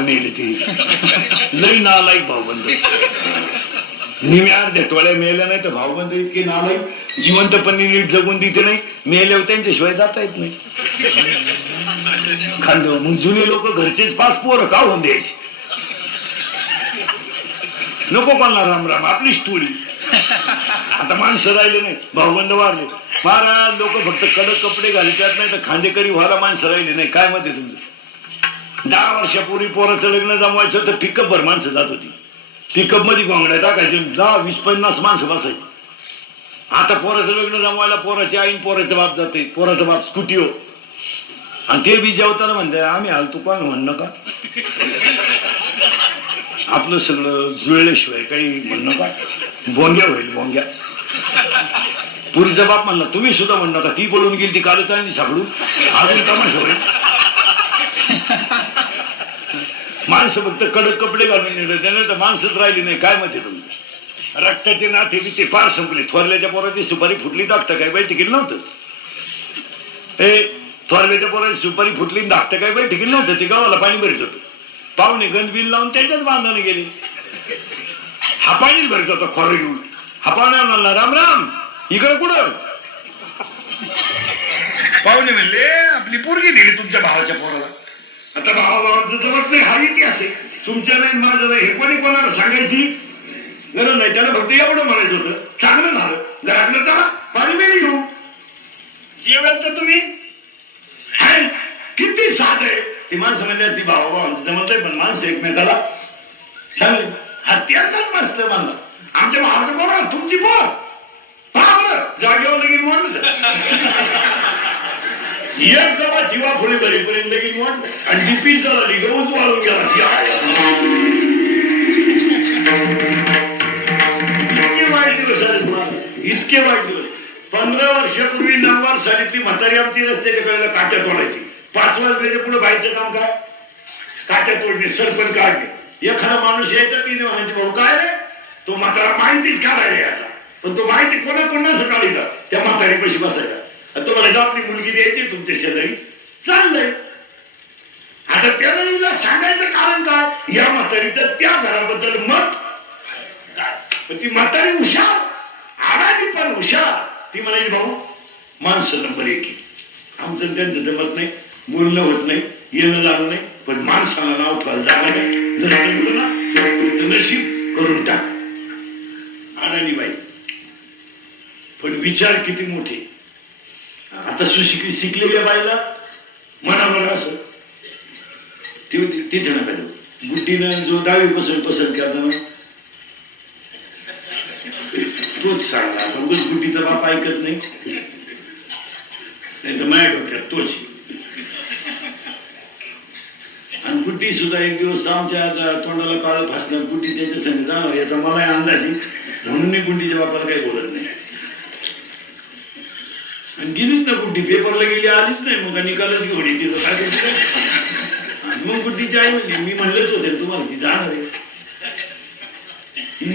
मेली ती लई नालायक भाऊबंद निम्या अर्ध्या टोळ्या मेल्या नाही तर भाऊबंद इतके नालायक जिवंतपणे नीट जगून देते नाही मेल्यावर त्यांच्याशिवाय जाता येत नाही खांदव मग जुने लोक घरचेच 5 पोरं का होऊन द्यायचे नको कोणाला राम राम आपलीच टोळी आता माणसं राहिले नाही भाऊबंद वारले महाराज लोक फक्त कडक कपडे घालतात नाही तर खांदेकरी व्हायला माणसं राहिले नाही काय मत आहे तुमचं 10 वर्षापूर्वी पोराचं लग्न जमवायचं तर पिकअप भर माणसं जात होती पिकअप मध्ये घोंगड्या टाकायचे 10, 20, 50 माणसं बसायची आता पोराचं लग्न जमवायला पोराची आईन पोराचं बाप जाते पोराचा बाप स्कूटीवर आणि ते बी जेवताना म्हणते आम्ही आलतो कोण म्हणणं का आपलं सगळं जुळल्याशिवाय काही म्हणणं का भोंग्या होईल भोंग्या पुरीचा बाप म्हणला तुम्ही सुद्धा म्हणणं का ती बोलून गेली ती कालच आणि सापडून अजून तमाशा होईल माणसं फक्त कडक कपडे घालून नेले त्याने तर माणसंच राहिली नाही काय मत आहे तुमचं रक्ताचे नाते बी ते फार संपले थोरल्याच्या पोराची सुपारी फुटली धाकटं काय बाई तिकीट नव्हतं ते थोरल्याच्या पोराची सुपारी फुटली धाकटं काय बाई तिकीट नव्हतं ते गावाला पाणी भरत होतं पाहुणे गंजबिन लावून त्याच्याच बांधाने गेले हा पाणीच भरत होता खोरं घेऊन हा पाहुण्या म्हणला राम राम इकडं कुठं पाहुणे म्हणले आपली पोरगी दिली तुमच्या भावाच्या पोराला आता भावाभावाचं जमत नाही हा इतिहास आहे तुमच्या नाही माझं नाही हे कोणी कोणाला सांगायची गरज नाही त्याला फक्त एवढं म्हणायचं होतं चांगलं झालं घरातलं चला पाणी मिळी घेऊ जेवण तर तुम्ही किती साध आहे ती माणसं म्हणजे ती भावाभावांचं जमत आहे पण माणसं एकमेकाला चांगले हत्यारच मस्त म्हणलं आमच्या भावाचं पोर तुमची पोर पहा बरं जागेवर लगीन मोडलं एक गवा जीवा पुढे घरीपर्यंत लगीन मोड आणि डिपी चालली गवच वाळून गेला इतके वाईट दिवस आले तुम्हाला इतके वाईट दिवस 15 वर्षापूर्वी 9 सालीतली म्हातारी आमची रस्त्याच्या कडेला काट्या तोडायची 5 वाजल्याच्या पुढे बाहेरचं काम काय काट्या तोडणे सरपण काढणे एखादा माणूस यायचा तिने म्हणायचे भाऊ काय रे तो म्हातारा माहितीच काढायला यायचा पण तो माहिती कोणा सकाळीचा त्या म्हातारी पैसे बसायचा तो म्हणायचा आपली मुलगी द्यायची तुमच्या शेजारी चाललंय आता त्याला सांगायचं कारण काय या म्हातारीचं त्या घराबद्दल मत काय ती म्हातारी हुशार आडाची पण हुशार ती म्हणायची भाऊ माणसं नंबर 1 आमचं त्यांचं जमत नाही बोलणं होत नाही येणं जाणं नाही पण माणसाला नाव ठेवायला जागा नाही जर ना नशीब करून टाक अडाणी बाई पण विचार किती मोठे आता शिकलेल्या बाईला मनावर असं तिथे नका देऊ गुड्डीनं जो 10वी पसंत करताना तोच सांगला पण उगाच गुड्डीचा बाप ऐकत नाही तर माझ्या डोक्यात तोच आणि गुड्डी सुद्धा एक दिवस आमच्या तोंडाला काळ फासणार गुड्डी त्याच्या संग जाणार याचा मला अंदाज आहे म्हणून मी गुड्डीच्या बापाला काही बोलत नाही आणि गेलीच ना गुड्डी पेपरला गेली आलीच नाही मग निकालच घेऊन तिथं काय आणि मग गुड्डीची आई म्हणजे मी म्हणलंच होते तुम्हाला ती जाणार आहे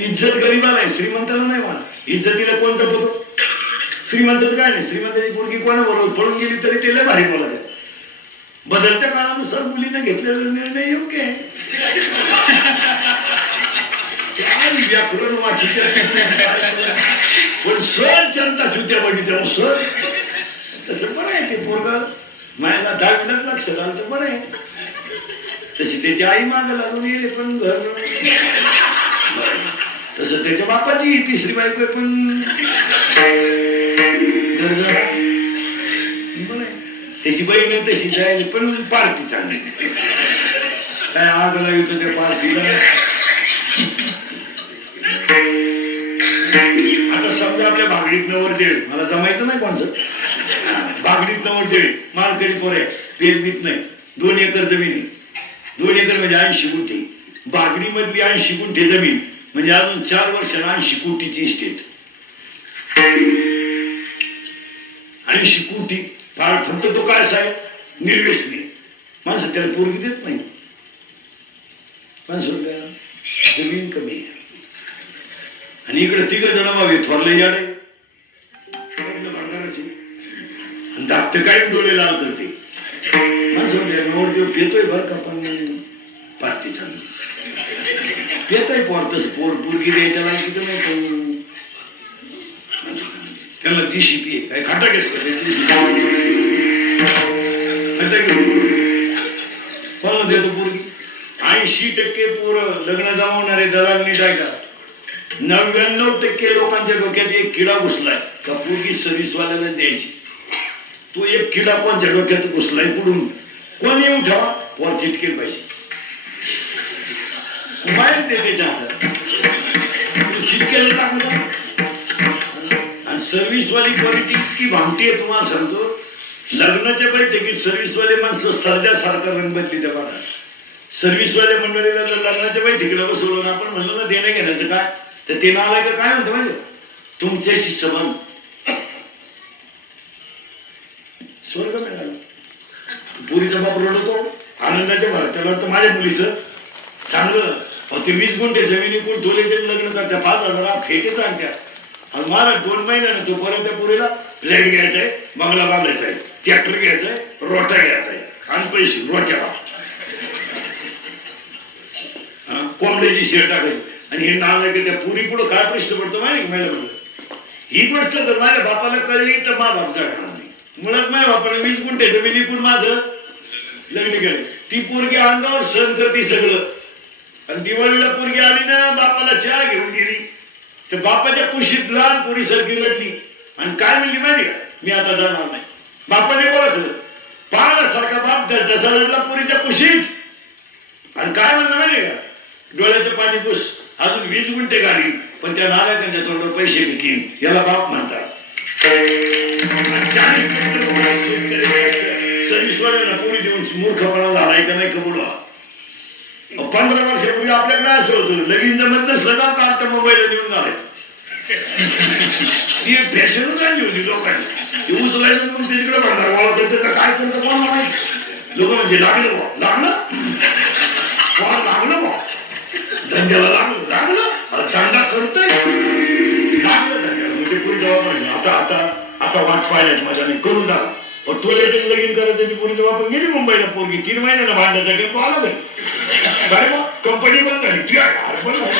इज्जत गरीबाला आहे श्रीमंताला नाही मला इज्जतीला कोण जपतो श्रीमंताचं काय नाही श्रीमंताची पोरगी कोणाबरोबर पळून गेली तरी ते लय भारी बोलत आहे बदलत्या काळानुसार मुलीने घेतलेला निर्णय योग्य आहे व्याकरण वाची पण सर जनता चुत्या बघितल्या सर तसं बरं आहे ते पोरगा मायाला 10वीलाच लक्षात आलं तर बरं आहे तशी त्याची आई मागे लागून येईल पण घर तसं त्याच्या बापाची 3री बायको पण बरं आहे त्याची बहीण तशी जायली पण पार्टी चांगली काय आग लागत त्या पार्टीला आता समजा आपल्या भागडीत नवर देळ मला जमायचं नाही कोणचं भागडीत नवर देळ मालकरी पोरे पेल बीत नाही 2 एकर जमीन आहे 2 एकर म्हणजे 80 गुंठे भागडी मधली 80 गुंठे जमीन म्हणजे अजून 4 वर्षाला 80 कोटीची इस्टेट 80 कोटी फार फक्त तो काय साहेब निर्वेशनी माणसं त्याला पोरगी देत नाही माणसं जमीन कमी आहे आणि इकडे 3 जण व्हावे थोरले याडे भंडाराचे आणि धाकटे काय डोळे लाल करते माणसं नवरदेव घेतोय बरं का पण पार्टी चालली पेताय पोरतस पोरगी द्यायच्या लायकीचं नाही त्याला जीसीपी काय खाटा घेतो का खड्डा घेतो कोणाला देतो पोरगी 80% पोरं लग्न जमवणारे दलाल नीट आहे का 99% लोकांच्या डोक्यात एक किडा घुसलाय का पोरगी सर्व्हिसवाल्याला द्यायची तो एक किडा कोणच्या डोक्यात घुसलाय कुठून कोण येऊन ठेवा वर चिटके पैसे बाहेर देते चिटकेला टाकलं आणि सर्व्हिसवाली क्वालिटी इतकी भामटी आहे तुम्हाला सांगतो लग्नाच्या बैठकीत सर्व्हिसवाले माणसं सरजासारखा रंग बदली त्या बघा सर्व्हिसवाल्या मंडळीला जर लग्नाच्या बैठकीला बसवलं आपण म्हणलं ना देणं घेण्याचं काय तर ते नाव आहे का काय म्हणतं माहिती तुमच्याशी संबंध स्वर्ग मिळाला पुरीचा बाप रडतो आनंदाच्या भरात त्याला तर माझ्या मुलीचं चांगलं ते 20 गुंठे जमिनी कोण ठोले ते लग्न करत्या 5,000 फेटेच आणत्या आणि मला 2 महिन्यानं तो परत त्या पुरीला फ्लॅट घ्यायचाय बंगला बांधायचा आहे ट्रॅक्टर घ्यायचाय रोटा घ्यायचाय आणि पैसे रोट्याला कोंबड्याची शेर टाकायची आणि हे नाव आहे की त्या पुरी पुढं काय प्रश्न पडतो माहिती का माझ्या ही गोष्ट जर माझ्या बापाला कळली तर मा बाप जाणार नाही मुळात माझ्या बापाने 20 गुंठे जमिनी पण माझं लग्न केलं ती पोरगी अंगावर सहन करते सगळं आणि दिवाळीला पोरगी आली ना बापाला चहा घेऊन गेली तर बापाच्या कुशीत लहान पोरी सारखी रडली आणि काय म्हणली माहिती का मी आता जाणार नाही बापाने ओळखलं पाहण्यासारखा बाप जसा रडला पोरीच्या कुशीत आणि काय म्हणलं माहिती का डोळ्याचं पाणी पुस अजून 20 गुंठे गाडी पण त्या नालायकांच्या तोंडावर पैसे विकीन याला बाप म्हणतात सर्व्हिसवाल्याला पोरी देऊन मूर्खपणा झालाय का नाही कबूल 15 वर्षापूर्वी आपल्याकडे असं होतं लगीन जमत नसलं का आता मुंबईला नेऊन घालायचं ती एक फॅशनच आणली होती लोकांनी ते उचलायचं म्हणून ते तिकडे भरणार वाळत त्याचं काय करतं कोण माहिती लोक म्हणजे लागलं लागलं कोण लागलं बा धंद्याला लागलं धंदा करतोय लागलं धंद्याला म्हणजे पुढे जबाबदारी आता वाट पाहिल्याच माझ्या नाही करून टाका पण तुला लगीन करायचं ती पुरी जबाब गेली मुंबईला पोरगी 3 महिन्याला भांडायचा टेम्पो आला तरी काय मग कंपनी बंद झाली ती बंद झाली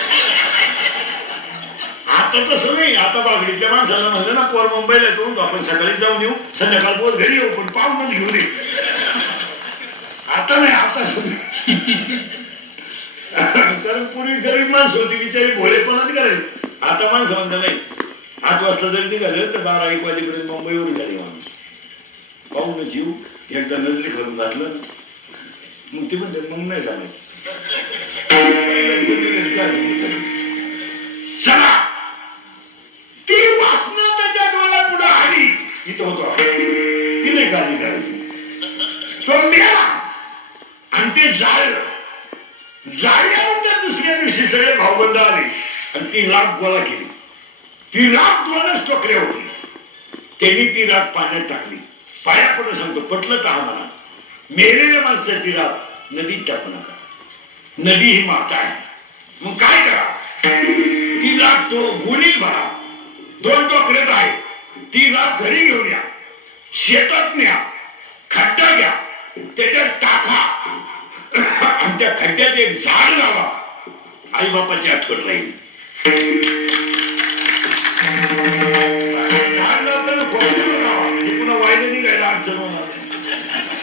आता तसं नाही आता बागडीतल्या माणसाला म्हणलं ना पोर मुंबईला येतो आपण सकाळी जाऊन येऊ संध्याकाळ पोर घरी येऊ पण पाहूनच घेऊन ये आता नाही आता कारण पूर्वी गरीब माणसं होती बिचारी भोळेपणात करायची आता माणसं म्हणता नाही 8 वाजता जरी निघालं तर 12-1 वाजेपर्यंत मुंबईवरून झाली माणूस पाहूनच येऊ एकदा नजरे घालून घातलं मग ती म्हणते मग नाही जाणायचं चला ती वासना त्याच्या डोळ्यापुढे आली इथं होतो ती नाही काळजी करायची तो मिळाला आणि ते जाळल्यानंतर दुसऱ्या दिवशी सगळे भाऊबंद आले आणि ती राख गोळा केली ती राख 2च टोकऱ्या होती त्यांनी ती राख पाण्यात टाकली पाया पण सांगतो पटलं का मला मेलेल्या माणसाची राख नदीत टाकू नका नदी ही माता आहे मग काय करा ती राख तो गोणीत भरा 2 टोकऱ्यात आहे ती राख घरी घेऊन या शेतात न्या खड्डा घ्या त्याच्यात टाका आणि त्या खड्ड्यात एक झाड लावा आई बापाची आठवण राहील झाड लावताना म्हणजे पुन्हा वायला निघायला अडचण होणार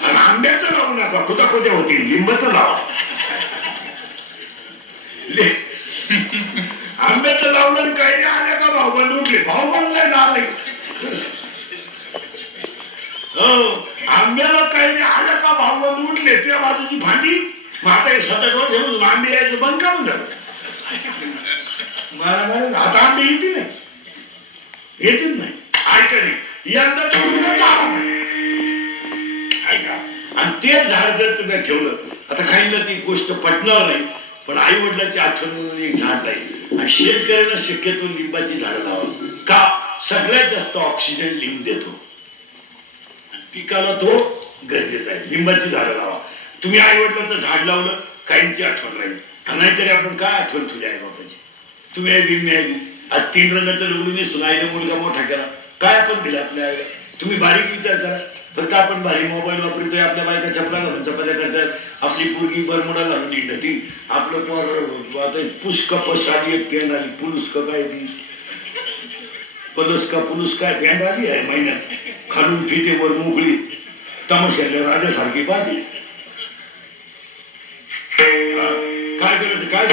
आणि आंब्याचं लावू नका खुदाखुद्या होतील लिंबाचं लावा आंब्याचं लावलं काही नाही आल्या का भाऊबंद उठले भाऊबंदला नालाय आंब्याला काही नाही आलं का भाऊबंद उठले त्या बाजूची भांडी मग आता 7-8 वर्षापासून आंबे यायचं बंद का म्हणतात मला आता आंबे येतील नाही ऐका नाही यंदा ऐका आणि ते झाड जर तुम्ही ठेवलं आता काहींना ती गोष्ट पटणार नाही पण आई वडिलांची आठवण म्हणून एक झाड राहील आणि शेतकऱ्यांना शक्यतो लिंबाची झाडं लावा का सगळ्यात जास्त ऑक्सिजन लिंब देतो पिकाला तो गरजेचा आहे लिंबाची झाडं लावा तुम्ही आई वडिलांचं झाड लावलं काहींची आठवण राहील नाहीतरी आपण काय आठवण ठेवली आहे बाबाची तुम्ही आहे आज 3 रंगाचं लुगडून सुनाईला मुलगा मोठा केला काय आपण दिलं आपल्या आईला तुम्ही बारीक विचार करा फक्त आपण भारी मोबाईल वापरतोय, आपल्या बायका चपला घालून चपात्या करतात, आपली पोरगी बरमुडा घालून ती आपलं पोर आता पुष्क साडी एक पॅन्ट आली, पुलुस्क काय ती पुलुस काय पॅन्ट आली आहे महिन्यात, खालून फिटे वर मोकळी, तमाशाला राजासारखी पाहते. काय करत काय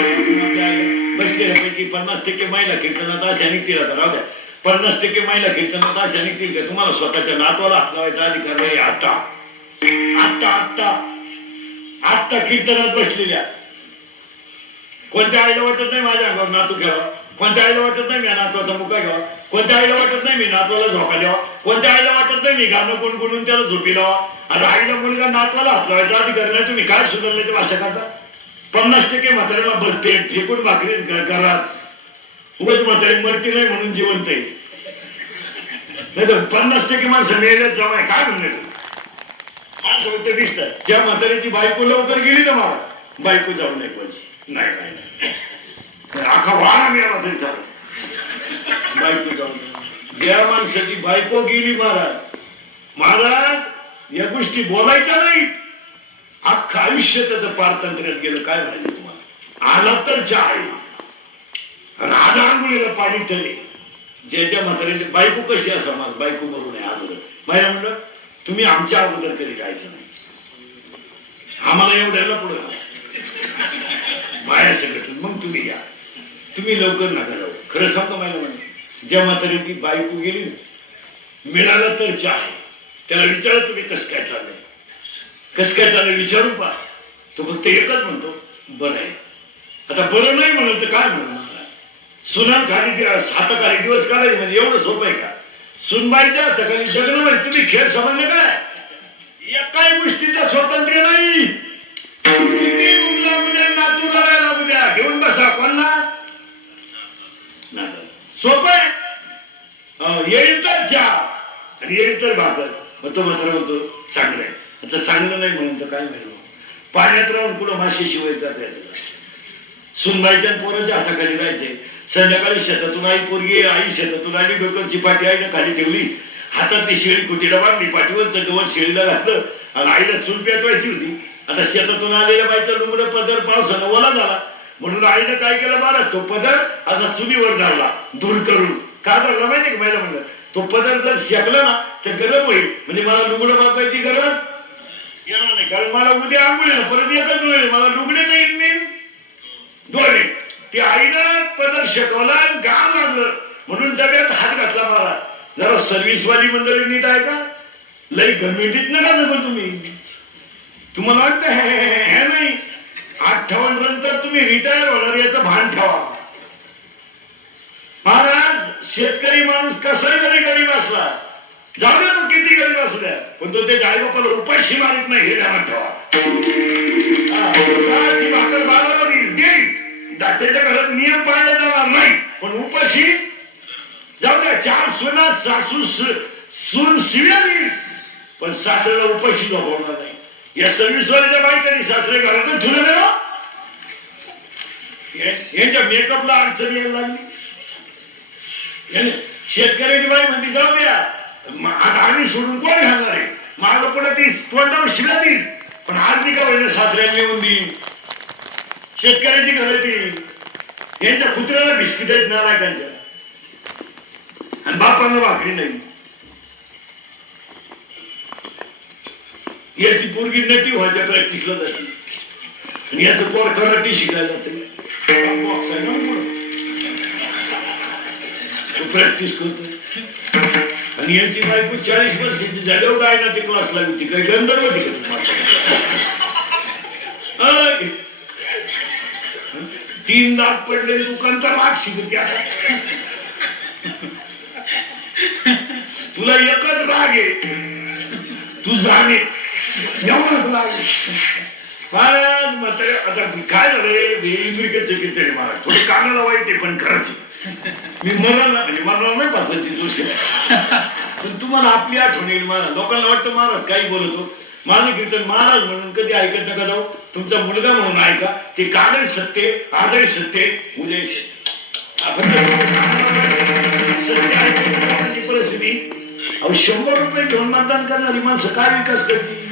बसलेल्यापैकी 50% महिला कीर्तनात अशा निघतील. आता राहू द्या, 50% महिला कीर्तनात अशा निघतील का तुम्हाला स्वतःच्या नातवाला हात लावायचा अधिकार नाही. आता आता आता आता कीर्तनात बसलेल्या कोणत्या आईला वाटत नाही माझ्या अंगावर नातू घ्यावा, कोणत्या आईला वाटत नाही मी नातवाचा मुका घ्यावा, कोणत्या आईला वाटत नाही मी नातवाला झोका द्यावा, कोणत्या आईला वाटत नाही मी गाणं गुणगुणून त्याला झोपी लावा. आता आईला मुलगा नातवाला हात लावायचा अधिकार नाही. तुम्ही काय सुधारण्याची भाषा करता? 50% म्हाताऱ्याला फेकून भाकरी घरात उगाच म्हातारी मरती नाही म्हणून जिवंत आहे. नाही तर 50% माणसं मेल्यात जमाय काय म्हणणे माणसं होते दिसतात. ज्या म्हाताऱ्याची बायको लवकर गेली ना मला बायको जाऊ नाही कोणची नाही नाही आखा वारा मिळाला तरी चालू बायको जाऊ नये. ज्या माणसाची बायको गेली महाराज या गोष्टी बोलायच्या नाहीत. अख्खं आयुष्य त्याचं पारतंत्र्यात गेलं. काय म्हणायचं तुम्हाला? आला तर चहा आणि आधा आंघोळीला पाणी तरी ज्याच्या म्हाताऱ्याची बायको कशी असा माझ बायको बरोबर आहे अगोदर माहिती म्हणलं तुम्ही आमच्या अगोदर कधी जायचं नाही. आम्हाला एवढ्याला पुढे बाया सगळं मग तुम्ही या. तुम्ही लवकर नका जाऊ. खरं सांगतो मला म्हणलं ज्या म्हाताऱ्याची बायको गेली मिळालं तर चहा आहे. त्याला विचारा तुम्ही कसं काय चाललंय, कसं काय चाललंय विचारू पा. तो फक्त एकच म्हणतो बरं आहे. आता बरं नाही म्हणून तर काय म्हणून सुनान खाली हाताखाली दिवस काढायचे म्हणजे एवढं सोपं आहे का? सुनबाईच्या हाताखाली जगणं म्हणजे तुम्ही खेळ समजले काय? या काही गोष्टीचा स्वातंत्र्य नाही. नातू लढायला लागू द्या घेऊन बसा कोणला सोपं आहे. येईल तर चहा आणि येईल तर भाकर. मग तो मात्र म्हणतो चांगलं आहे. आता चांगलं नाही म्हणून तर काय म्हणू पाण्यात राहून कुठं मासे शिवाय करता येतं. सुनबाईच्या पोराच्या हाताखाली राहायचे. संध्याकाळी शेतातून आई पोरगी आई शेतातून आली डोकरची पाठी आईनं खाली ठेवली हातातली शेळी कुटीला बांधली पाठीवरचं गवत शेळीला घातलं आणि आईला चूल पेटवायची होती. आता शेतातून आलेल्या बाईचा लुगडं पदर पावसानं ओला झाला म्हणून आईनं काय केलं बरं तो पदर असा चुलीवर धरला दूर करून. का धरला माहिती का महिला म्हणलं तो पदर जर शेकला ना तर गरम होईल म्हणजे मला लुगडं बांधायची गरज येणार नाही. कारण मला उद्या आंघोळीला परत एकच मिळेल मला लुगडे नाही मी दोन्ही. ती आईनं पदर शेकवला गाव लागलं म्हणून डब्यात हात घातला मला. जरा सर्व्हिसवाली मंडळी नीट आहे का लई गमिटीत नका जगो तुम्ही. तुम्हाला वाटतं हे नाही 58 नंतर तुम्ही रिटायर होणार याचं भान ठेवा. महाराज शेतकरी माणूस कसाही जरी गरीब असला जाऊ द्या तो किती गरीब असू द्या पण तो त्याच्या आई बापाला उपाशी मारित नाही हे ध्यानात ठेवा. भाकर बाळाला देईल त्याच्या घरात नियम पाळले जाणार नाही पण उपाशी जाऊ द्या. 4 सुना सासू सून शिव्याली पण सासऱ्याला उपाशी झोपवणार नाही. या सर्व्हिसवाल्याच्या बायकांनी सासरे घरातच ठेवले नाही. यांच्या मेकअपला अडचण यायला लागली. शेतकऱ्याची बाई म्हणते जाऊ द्या आता आम्ही सोडून कोण घालणार आहे मागं पुढे ती तोंडावर शिव्या देईल पण आज ती का होईल सासऱ्याला लिहून देईल. शेतकऱ्याची घरं ती यांच्या कुत्र्याला बिस्किट आहेत नारायकांच्या आणि बापांना भाकरी नाही. याची पोरगी नटी व्हायच्या प्रॅक्टिसला जाते आणि याचं पोर कराटे शिकायला जाते. प्रॅक्टिस करतो आणि यांची बायको 40 वर्षाची झाल्यावर गायनाचे क्लास लागली होती. काही गंधर्व होती का तुम्हाला? 3 दात पडले दुकान तर राग शिकत तुला एकच राग आहे तू जाणे एवढंच राग. महाराज म्हातारे आता काय झालं इंग्रिकेचे कीर्तने महाराज थोडी कानाला वाईट आहे पण करायची. मी मरायला म्हणजे मरणार नाही पाहतो जोशी पण तुम्हाला आपली आठवण येईल. महाराज लोकांना वाटतं महाराज काही बोलतो माझं कीर्तन महाराज म्हणून कधी ऐकत नका जाऊ. तुमचा मुलगा म्हणून ऐका. ते कालही सत्य आजही सत्य उद्या सत्य. परिस्थिती अहो 100 रुपये घेऊन मतदान करणारी माणसं काय विकास करतील?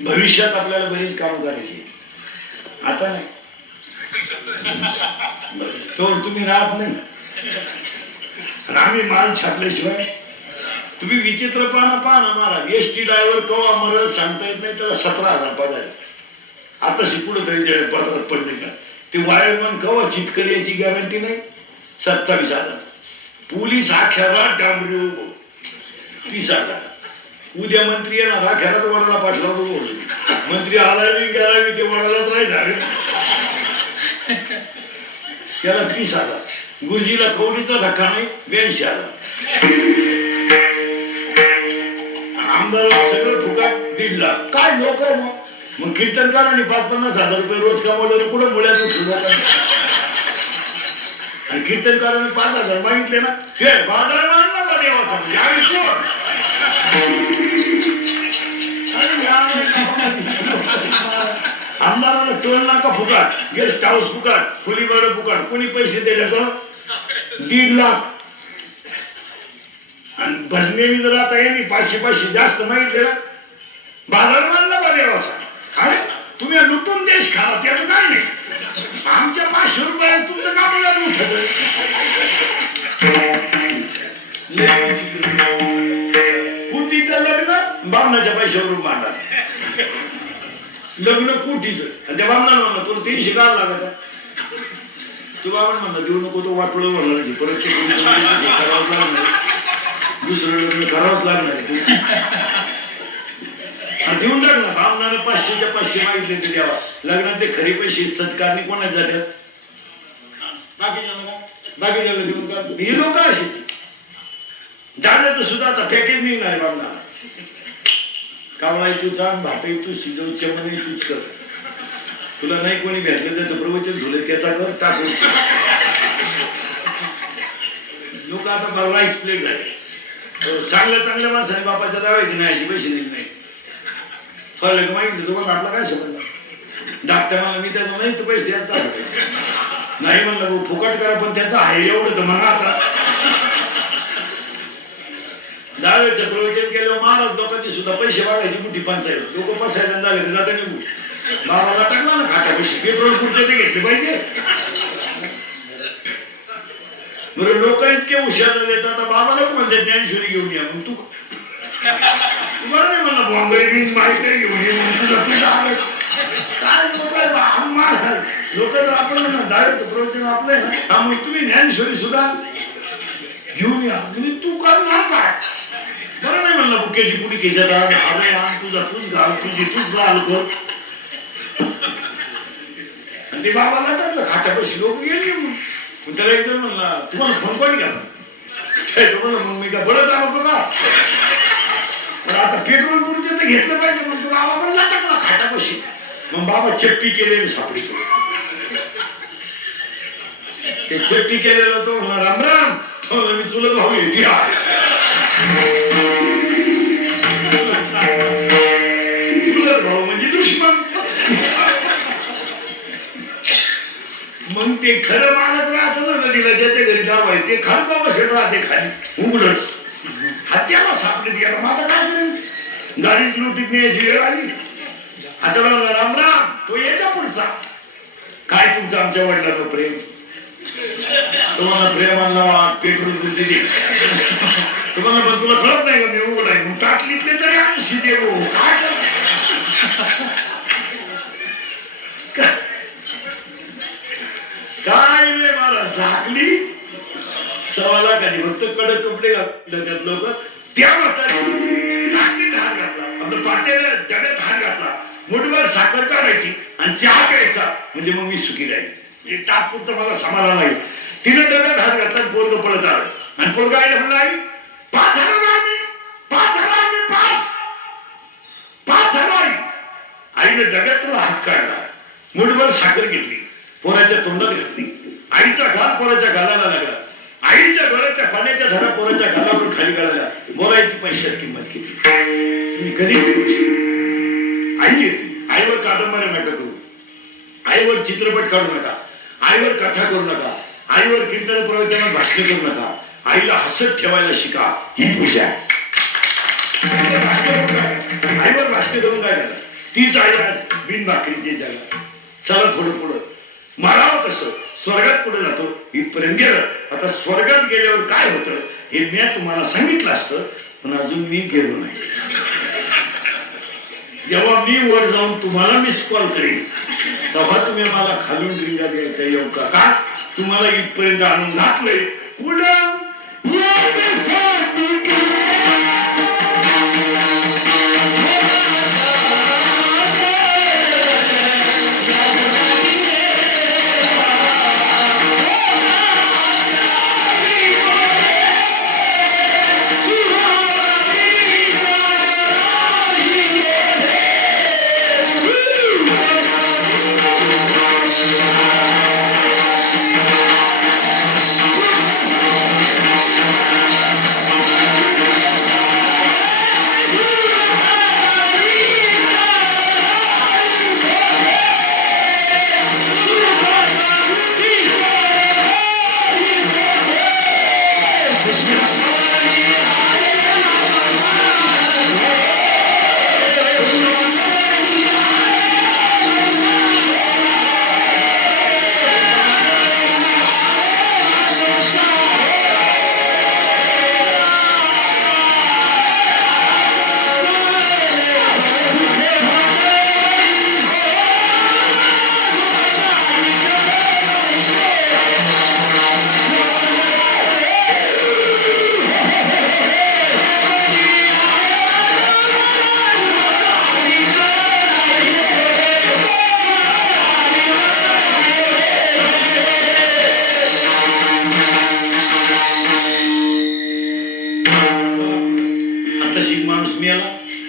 भविष्यात आपल्याला बरीच कामं करायची, आता नाही. तो तुम्ही राहत नाही आणि आम्ही माल छापल्याशिवाय तुम्ही विचित्र पाहा ना महाराज. एसटी ड्रायव्हर कवा मरल सांगता येत नाही, त्याला 17,000 पगार. आता शिकवलं तरी पत्रात पडले का ते वायरमन कवा चितकरी याची गॅरंटी नाही. 27,000. पोलीस आख्याला डांबरी उभो 30,000. उद्या मंत्री येणार आख्याला तर वडाला पाठला बोल मंत्री आलाय मी गेला मी ते वडालाच राहिला त्याला 30,000. गुरुजीला कवडीचा धक्का नाही 82,000. आमदाराला सगळं फुकाट 1.5 लाख. काय लोक मग कीर्तनकारांनी 50-50,000 रुपये रोज कमवलं कुठं मुळ्यात उठलो आणि कीर्तनकारांनी 5,000 मागितले ना ते बाजार मानला का देवाचा यावेळी कोण आमदाराला टोल नाका फुकाट गेस्ट हाऊस फुकाट खोली भाडं फुकाट कोणी पैसे दिले तर 1.5 लाख. आणि भजनेनी जर आता यांनी 500 जास्त मागितले ना बाजार मानला का देवाचा. अरे तुम्ही लुटून देश खाला त्याचं काय नाही. आमच्या 500 रुपये तुमचं कामाला उठत कुटीचं लग्न बामणाच्या पैशावरून बांधा लग्न कुटीचं आणि त्या बामणाला म्हणलं तुला 300 काढ लागत. तू बाबा म्हणला देऊ नको तो वाटलं म्हणणार परत ते करावंच लागणार दुसरं लग्न करावंच लागणार देऊन टाकला. बामणाला 500च्या 500 मागितले ते द्यावा. लग्नात ते खरे पैसे सत्कारणी कोणाच जातात बाकीच्याला देऊन टाक. ही लोक अशी जाण्याचं सुद्धा आता पॅकेज निघणार आहे बामणाला. कावळा तूच आण भात तूच शिजव चमन तूच कर. तुला नाही कोणी भेटलं त्याचं प्रवचन झुले त्याचा कर टाकून. लोक आता राईस प्लेट झाले. चांगल्या माणसाने बापाच्या दावायचे नाही अशी पैसे दिले नाही. थोडं माहिती तुम्हाला आपला काय समजला डाक्टर मला मी त्याचा नाही तर पैसे द्यायचा नाही म्हणलं भाऊ फुकट करा पण त्याचं आहे एवढं तर म्हणा. आता दाव्याचं प्रवचन केलं महाराज लोकांची सुद्धा पैसे मागायची मोठी पंचायत. लोक पसायला झाले तर जाता निघून बाबाला टाकला ना खाता पैसे पेट्रोल पुढचे ते घेतले पाहिजे. बरं लोक इतके हुशार झाले तर आता बाबालाच म्हणते ज्ञानेश्वरी घेऊन या. मग तू तुम्हाला नाही म्हणला बॉम्बे माहिती घेऊन ये तुझा तुझा काय लोक जर आपण म्हणा दाव्याचं प्रवचन आपलं ना हा मग तुम्ही ज्ञानेश्वरी सुद्धा घेऊन या. तुम्ही तू करणार काय बरं नाही म्हणलं बुक्याची पुढी केशात आण हवे आण तुझा तूच घाल तुझी तूच घाल कर. आणि ते बाबाला टाकलं खाट्यापाशी लोक गेली. मग त्याला एक जण म्हणला तुम्हाला फोन कोणी घ्या म्हणलं मग मी का बरं चालवतो का पण आता पेट्रोल पुरते तर घेतलं पाहिजे म्हणून तो बाबा म्हणला टाकला खाट्यापाशी. मग बाबा चट्टी केलेली सापडी ते चट्टी केलेलं तो राम राम मी चुलत भाऊ येते चुलत भाऊ म्हणजे दुश्मन. मग ते खरं मानत राहतो ना नदीला ज्याच्या घरी गाव आहे ते खरं का बसेल राहते खाली उघडच हात्याला सापडीत गेला. मग आता काय करेल गाडीच लुटीत न्यायची वेळ आली. आता राम राम तो याच्या पुढचा काय तुमचं आमच्या वडिलांचं प्रेम तुम्हाला प्रेमाला पेट्रोल दिली तुम्हाला पण तुला कळत नाही का मी उघड आहे मग टाकलीतले तरी आणशी देऊ काय नाही मला झाकली 1.25 लाखाची फक्त कडक कपडे घातले लोक त्या म्हातारी धार घातला आपलं पाट्याला डब्यात हात घातला मुठभर साखर काढायची आणि चहा प्यायचा म्हणजे मग मी सुखी राहील. हे तात्पुरतं मला समाधान नाही. तिने डब्यात हात घातला पोरग पळत आलं आणि पोरग आयला म्हणलं आई 5,000 आईने डब्यात हात काढला मुठभर साखर घेतली पोराच्या तोंडात घातली. आईचा घाल पोराच्या गालाला लागला. आईच्या गळ्याच्या पाण्याच्या धडा पोराच्या गालावरून खाली गाळायला बोलायची पैशात किंमत किती तुम्ही कधी आई येते. आईवर कादंबऱ्या नका करू आईवर चित्रपट काढू नका आईवर कथा करू नका आईवर कीर्तन प्रवचनात भाषण करू नका, आईला हसत ठेवायला शिका, ही पूजा आहे. आईवर भाषण करून काय झालं, तीच आई आज बिन भाकरीची जगा. चला थोडं पुढं मारावं कसं, स्वर्गात पुढे जातो इथपर्यंत गेलं. आता स्वर्गात गेल्यावर काय होतं हे मी तुम्हाला सांगितलं असतं, पण अजून मी गेलो नाही. जेव्हा मी वर जाऊन तुम्हाला मिस कॉल करीन तेव्हा तुम्ही मला खालून रिंगा द्यायचा येऊ का? तुम्हाला इथपर्यंत आणून घातलंय कुठं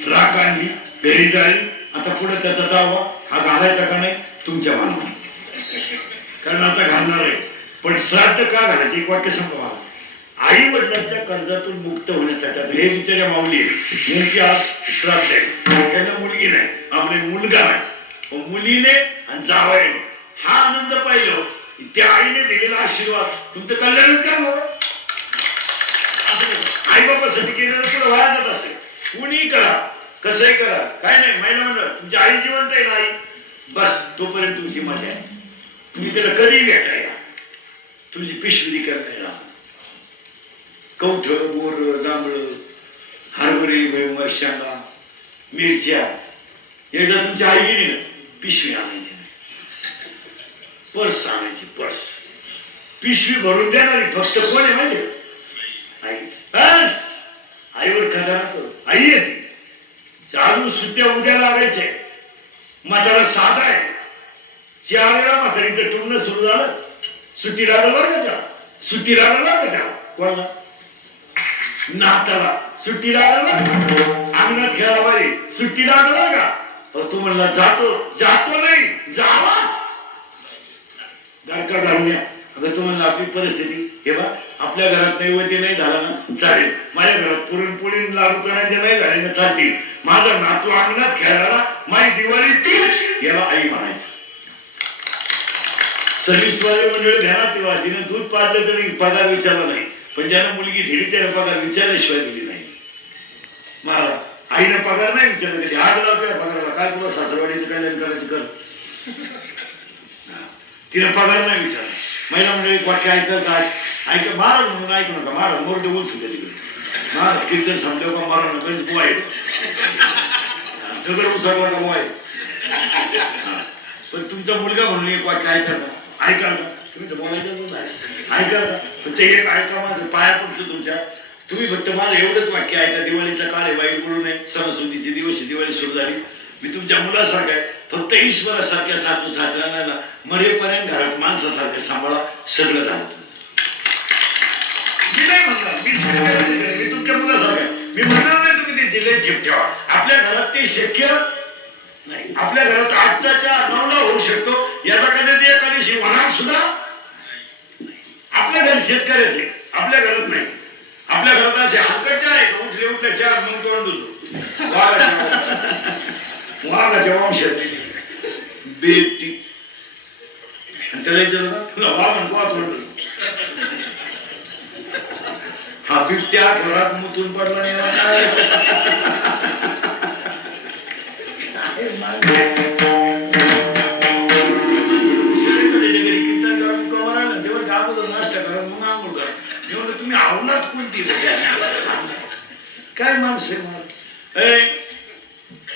राख आणली घरी जाईल. आता पुढे त्याचा दावा हा घालायचा का नाही तुमच्या मानाने, कारण आता घालणार आहे. पण श्राद्ध का घालायचे एक वाक्य सांगा. आई वडिलांच्या कर्जातून मुक्त होण्यासाठी हे बिचाऱ्या माऊली मुलगी आज श्राद्ध आहे, त्यांना मुलगी नाही, आपले मुलगा नाही, मुलीने आणि जावयाने हा आनंद पाहिलं, त्या आईने दिलेला आशीर्वाद तुमचं कल्याणच का नव्हतं. आई बाबासाठी केलेलं पुढे वाया जात असेल. कुणी करा कसंही करा काय नाही, महिला म्हणलं तुमची आई जिवंत आहे ना, आई बस तोपर्यंत तुमची मजा आहे. तुम्ही त्याला कधी भेटा या, तुमची पिशवी करता कवठ बोर जांभळ हरभरे भुईमुग शेंगा मिरच्या, एकदा तुमची आई गेली ना पिशवी आणायची नाही, पर्स आणायची. पर्स पिशवी भरून देणारी फक्त कोण आहे म्हणजे आई. आईवर खजाना करू, आई येते. चालू सुट्ट्या उद्या लागायच्या, म्हातारा साधा आहे. 4 वेळा म्हातारीचं टुरणं सुरू झालं, सुट्टी लागलं बरं का त्याला, सुट्टी लागलं बरं का त्याला. कोणाला? नाताला सुट्टी लागलं, अंगणात खेळायला पाहिजे सुट्टी लागलं का. तू म्हणला जातो, जातो नाही जावाच घरका घालून या. अगं तू म्हणला आपली परिस्थिती हे बा, आपल्या घरात नैवेद्य नाही झाला ना चालेल, माझ्या घरात पुरणपोळी लाडू करायचे नाही झाले ना चालतील, माझा नातू अंगणात खेळायला माझी दिवाळी तीच याला आई म्हणायचं. सर्व्हिसवाले मंडळी ध्यानात ठेवा, तिने दूध पाजलं तरी पगार विचारला नाही, पण ज्यानं मुलगी दिली त्याला पगार विचारल्याशिवाय दिली नाही. महाराज आईनं पगार नाही विचारलं कधी, हात लावतोय पगाराला, काय तुला सासरवाडीचं कल्याण करायचं कर. तिने पगार नाही विचारला. महिला मंडळी वाक्य ऐकत ऐक महाराज म्हणून ऐकू नका, महाराज मोरडे बोलतो तिकडे, महाराज कीर्तन सांगले का मारा नकाच बोय दगड उचलला का बोय. पण तुमचा मुलगा म्हणून एक वाक्य ऐका का तुम्ही तर बोलायचं ऐका का, पण ते एक ऐका माझं पाया पडतो तुमच्या. तुम्ही फक्त माझं एवढंच वाक्य ऐका, दिवाळीचा काळ आहे वाईट बोलू नये, सणासुदीचे दिवस दिवाळी सुरू झाली, मी तुमच्या मुलासारखा आहे, फक्त ईश्वरासारख्या सासू सासऱ्यांना मरेपर्यंत घरात माणसासारखं सांभाळा, सगळं झालं. मी नाही म्हणणार मी तुमच्या मुलासारखं आहे, मी म्हणणार नाही तुम्ही ते जिल्ह्यात ठेप ठेवा. आपल्या घरात ते शक्य नाही. आपल्या घरात 8च्या 9ला होऊ शकतो, याचा कधी एखाद्याशी होणार सुद्धा. आपल्या घरी शेतकऱ्याचे, आपल्या घरात नाही. आपल्या घरात असे हलकट चार आहे, उठले उठले चार मग तोंड धुतो वाघाच्या वंशात बेटी, आणि त्याला तुला वाघ तोंड धुतो. हा बिबट्या घरात मुतून पडला नाही त्याच्या घरी कीर्तन करा मुक्का राहिला तेव्हा गाबोदर नाश्ता करा मग आंघोळ करा मी म्हणलं तुम्ही आवलात कोणती काय माणसं आहे मला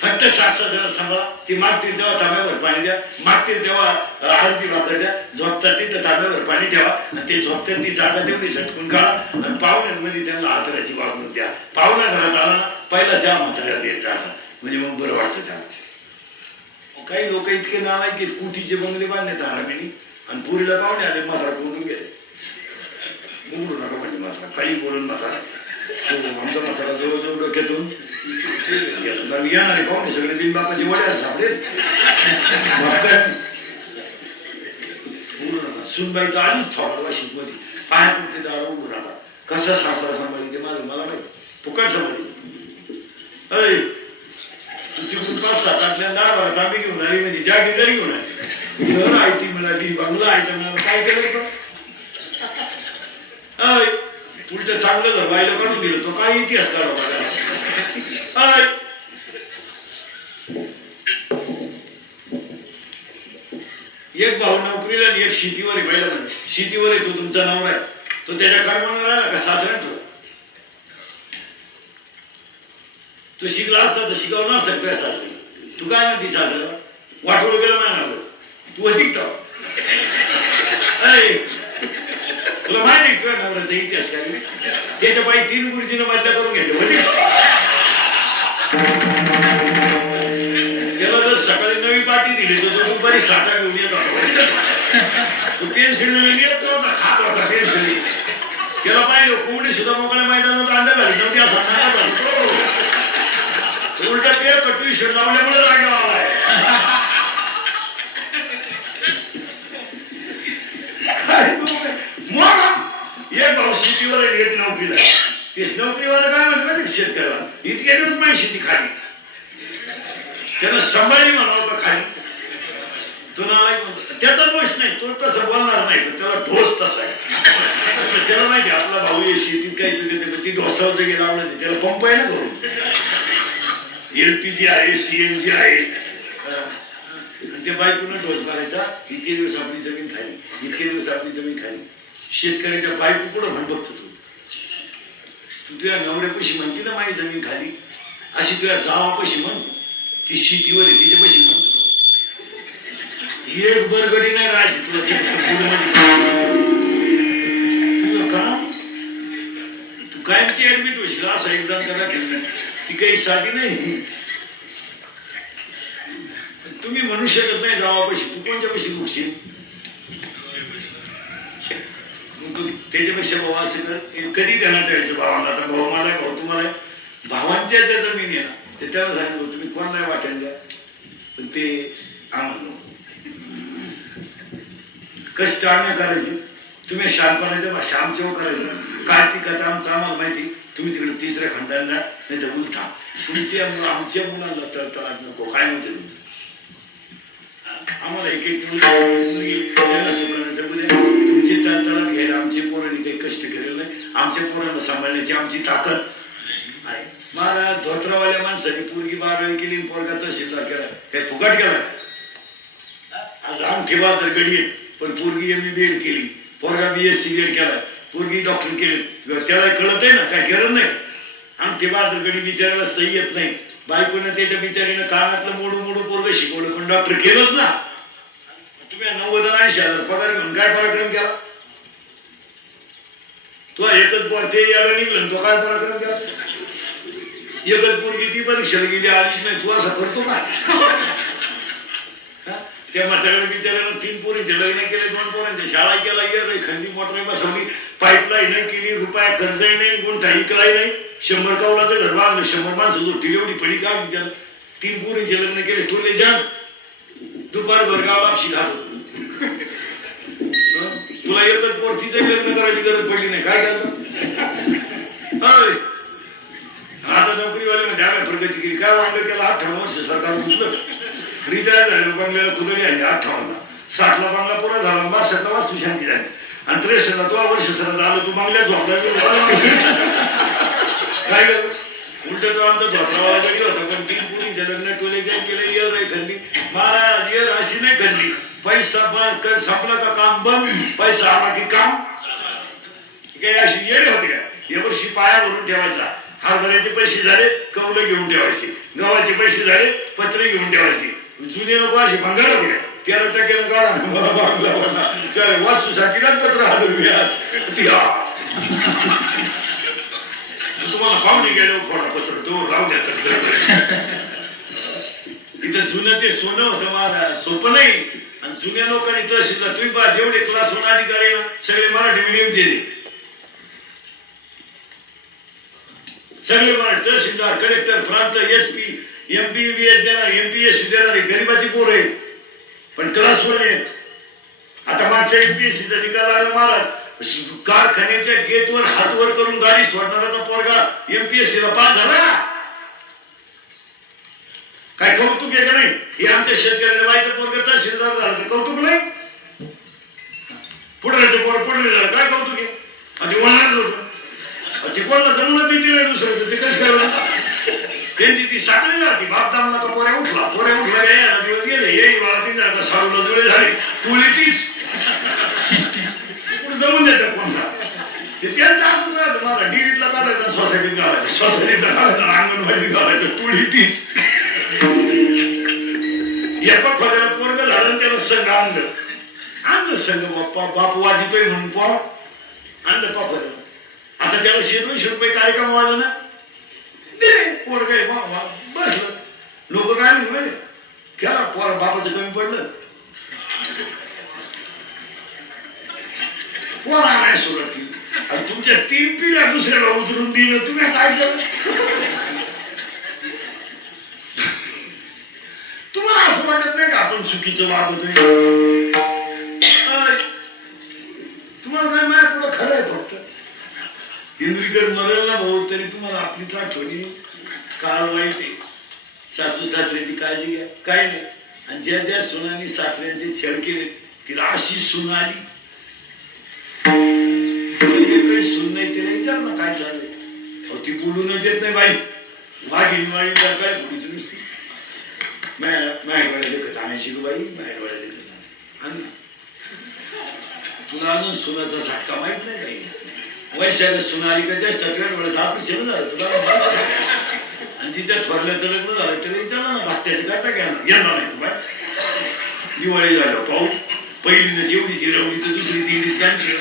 फक्त शास्त्र सांभाळा ती मागतील तेव्हा तांब्यावर पाणी द्या मागतील तेव्हा हळदी भाकर द्या झोपतात तिथं तांब्यावर पाणी ठेवा आणि ते झोपतात ती जागा तेवढी झटकून काढा आणि पाहुण्यांमध्ये त्यांना आदराची वागणूक द्या पाहुण्या घरात आला ना पहिला चहा म्हाताऱ्याला द्यायचा असा म्हणजे मग बरं वाटतं त्याला काही लोक इतके नालायक कुटीचे बंगले बांधण्यात आरामीने आणि पुरीला पाहुणे आले म्हातारा कोणून गेले बोलू नका म्हणजे म्हातारा काही बोलून म्हातारा आमचा म्हातारा जवळजवळ डोक्यातून येणारे पाहुणे सगळे बिनबापाचे वड्याला सापडेल बोलू नका सुनबाई तर आलीच थोडा वाशिक मध्ये पाय पुरते दार उभं नका कसा सासरा सांभाळी ते मला माहिती फुकट सांभाळी अय तू तिकडून 5-7 आठल्या 10-12 तांबे घेऊन आली म्हणजे जागीरदारी घेऊन आली घर आयती मिळाली बंगला आयता मिळाला काय केलं अय उलट चांगलं घर व्हायला काढून दिलं तो काय इतिहास काढवा एक भाऊ नोकरीला आणि एक शेतीवर आहे पहिला शेतीवर आहे तो तुमचा नवरा आहे तो त्याच्या कर्मानं राहिला का सासऱ्यात ठेवा तो शिकला असता तर शिकावं नसतं तुझ्या सासऱ्याला तू काय म्हणती सासऱ्याला वाटोळ गेला नाही तू अधिक टाव तुला माहिती तुझ्या नवऱ्याचा इतिहास काय त्याच्या पायी 3 गुरुजीनं बदल्या करून घेतले त्याला जर सकाळी नवी पाठी दिली तर तो दुपारी 7 घेऊन येत होता तो पेन्सिल येत नव्हता खात होता पेन्सिल त्याला पाहिजे कोंबडी सुद्धा मोकळ्या मैदानात अंडा घाली नव्हती असा नाका उलटा ते कटविशन लावल्यामुळे जागा आलाय एक भाऊ शेतीवर एक नोकरीला तेच नोकरीवाला काय म्हणतो माहिती शेतकऱ्याला इतके दिवस माझी शेती खाली त्याला सांभाळली म्हणावं का खाली तो नालायक म्हणतो त्याचा दोष नाही तो तसं बोलणार नाही पण त्याला ढोस तसा आहे त्याला माहिती आपला भाऊ हे शेतीत काही पिकत ती ढोसावचं गेलं लावलं त्याला पंप आहे ना करून LPG आहे CNG आहे ते बायकोनं ढोस मारायचा इतके दिवस आपली जमीन खाली इतके दिवस आपली जमीन खाली शेतकऱ्याच्या बायको पुढं म्हण बघतो तू तुझ्या नवऱ्यापाशी म्हणते ना माझी जमीन खाली अशी तुझ्या जावापाशी म्हण ती शेतीवर आहे तिच्यापाशी म्हण एक बरगडी नाही राहायची तुझं काम तू कायमची ऍडमिट होशील असं एकदा करा केलं ती काही साधी नाही तुम्ही म्हणू शकत नाही जावापाशी तू कोणत्यापाशी मुकशील त्याच्यापेक्षा भाऊ असेल तर कधी त्यांना ठेवायचं भावाला आता भाऊ मला भाऊ तुम्हाला भावांच्या ज्या जमिनी आहे ना ते त्याला सांगितलं तुम्ही कोण नाही वाटेल द्या पण ते आम्हाला कष्ट आम्ही करायचे तुम्ही शांतपणाच्या भाषा आमच्यावर करायचं कार्तिकात आमचं आम्हाला माहिती तुम्ही तिकडे 3ऱ्या खंडांना नाही तर उलथा तुमच्या आमच्या मुलांना तळतळाट नको काय म्हणते तुमचं आम्हाला एक तुमची तळतळाट घ्यायला आमच्या पोरांनी काही कष्ट केलेलं नाही आमच्या पोरांना सांभाळण्याची आमची ताकद आहे मला धोत्रावाल्या माणसाने पोरगी 12वी केली पोरगा तहसीलदार केला काही फुकट केला आज अंगठी बहादर गडी पण पोरगी MA केली पोरगा BSc केला पोरगी डॉक्टर केली त्याला कळत आहे ना काय गरज नाही अंगठी बहादर गडी बिचारायला सही येत नाही बायकोनं त्याच्या बिचारीनं कानातलं मोडू पोरग शिकवलं पण डॉक्टर केलंच ना तुम्ही 90,000-80,000 पगार घेऊन काय पराक्रम केला तो एकच पोर ते याला निघलं तो काय पराक्रम केला एकच पोरगी ती परीक्षेला गेली आलीच नाही तू असं करतो का त्या म्हाताऱ्याला बिचारायला 3 पोरींचे लग्न केले 2 पोरांच्या शाळा केला ये खंडी मोटर बसवली पाईपलाईन केली रुपया खर्चही नाही गुंठा इकलाही नाही 100 कौलाचं घर बांधलं 100 माणसं जोठी एवढी पडी काढली त्याला 3 पोरींचे लग्न केले तुले जाण दुपारभर गाव आपशी घात तुला एकच पोर तिचं लग्न करायची गरज पडली नाही काय घालतो आता नोकरीवाले मध्ये आम्ही प्रगती केली काय वाटलं त्याला 58 वर्ष सरकार दुखलं रिटायर झालं बंगल्याला खुदडी आली 58 60ला बंगला पुरा झाला, 62ला वास्तू शांती झाली आणि 63ला तो वर्ष सर आलं, तू बंगल्या झोपला काय गेलं उलट तो आमचा झोपलावाला गडी होता, पण 3 पुरीच्या लग्न टोले काय केलं, ये रे खल्ली महाराज, ये अशी नाही खल्ली, पैसा संपला का काम बंद, पैसा आला की काम काय अशी येडे होते का. या वर्षी पाया भरून ठेवायचा, हरभऱ्याचे पैसे झाले कौलं घेऊन ठेवायचे, गव्हाचे पैसे झाले पत्रे घेऊन ठेवायचे. जुने लोक असे भंगार होते का, 13% गाडा वास्तूसाठी ना पत्र आलं मी आज तुम्हाला पाहुणे गेलो फोडा पत्र तो राहू द्या. इथं जुनं ते सोनं होतं महाराज, सोपं नाही. आणि जुन्या लोकांनी तहसीलला तुम्ही पहा जेवढे क्लास 1 अधिकारी ना सगळे मराठी मीडियमचे, सगळे मराठी. तहसीलदार, कलेक्टर, प्रांत, SP, MBBS देणारे, MPSC देणारे गरीबाची पोर आहे, पण क्लास 1 आहेत. आता मागच्या MPSCचा निकाल आला महाराज, कारखान्याच्या गेटवर हातवर करून गाडी सोडणारा पोरगा MPSCला पास झाला. काय कौतुक आहे का नाही. हे आमच्या शेतकऱ्याच्या बाईचं पोरग तहसीलदार झालं तर कौतुक नाही, पुढे पोर पुढे झालं काय कौतुक आहे. आणि होणारच होतं, ती कोणाला जमूनच देते नाही दुसरं, ते कसं करायला त्यांची ती साखळी राहते. बाप दामला का पोऱ्या उठला यायला दिवस गेले, येई मला 3 झाला साडूला जुळे झाले, तुली तीच जमून देतात कोणता ते त्यांचं असं राहतं. मला डिरीतला काढायचा, सोसायटीत घालायचं, सोसायटीतला काढायचा, अंगणवाडीत घालायचं, तुळी तीच. एका खोद्याला पोरग झालं, त्याला संघ आणलं संघ, बाप वाजितोय म्हणून पोर आणलं पापा. आता त्याला 100-200 रुपये कार्यक्रम वाढलं ना, दिले पोरग बसलं. लोक काय म्हणून माहिती केला पोर बापाचं कमी पडलं, पोरा नाही सुरुवात केली. आणि तुमच्या 3 पिढ्या दुसऱ्याला उतरून दिलं, तुम्ही काय केलं. तुम्हाला असं वाटत नाही का आपण चुकीचं वागतोय. तुम्हाला काय माया पुढं खरं आहे. फक्त इंद्रिकड मरेल ना भाऊ तरी तुम्हाला आपलीच आठवणी काळ वाईट आहे. सासू सासऱ्याची काळजी घ्या, काय नाही. आणि ज्या ज्या सुनानी सासऱ्यांचे छेड केले तिला अशी सून आली, काही सून नाही तिला विचार ना काय चाललंय. ती बोलून देत नाही बाई, वाघिणी वाई काय कुठे नुसती माझ्याकडे देखत आणायची ग बाई, माझ्याकडे देखत आण. तुला अजून सुनाचा झटका माहित नाही काही. वैशाला सुना आली का जास्त डोळ्यात ऑपरेशन झालं तुला. आणि जिथे थोरल्याचं लग्न झालं त्याला विचारलं ना धाकट्याचं करता घ्या ना, येणार नाही तू बाय. दिवाळी झालं पाहू, पहिलीनंच एवढी जिरवली तर दुसरी दिंडीत काढली.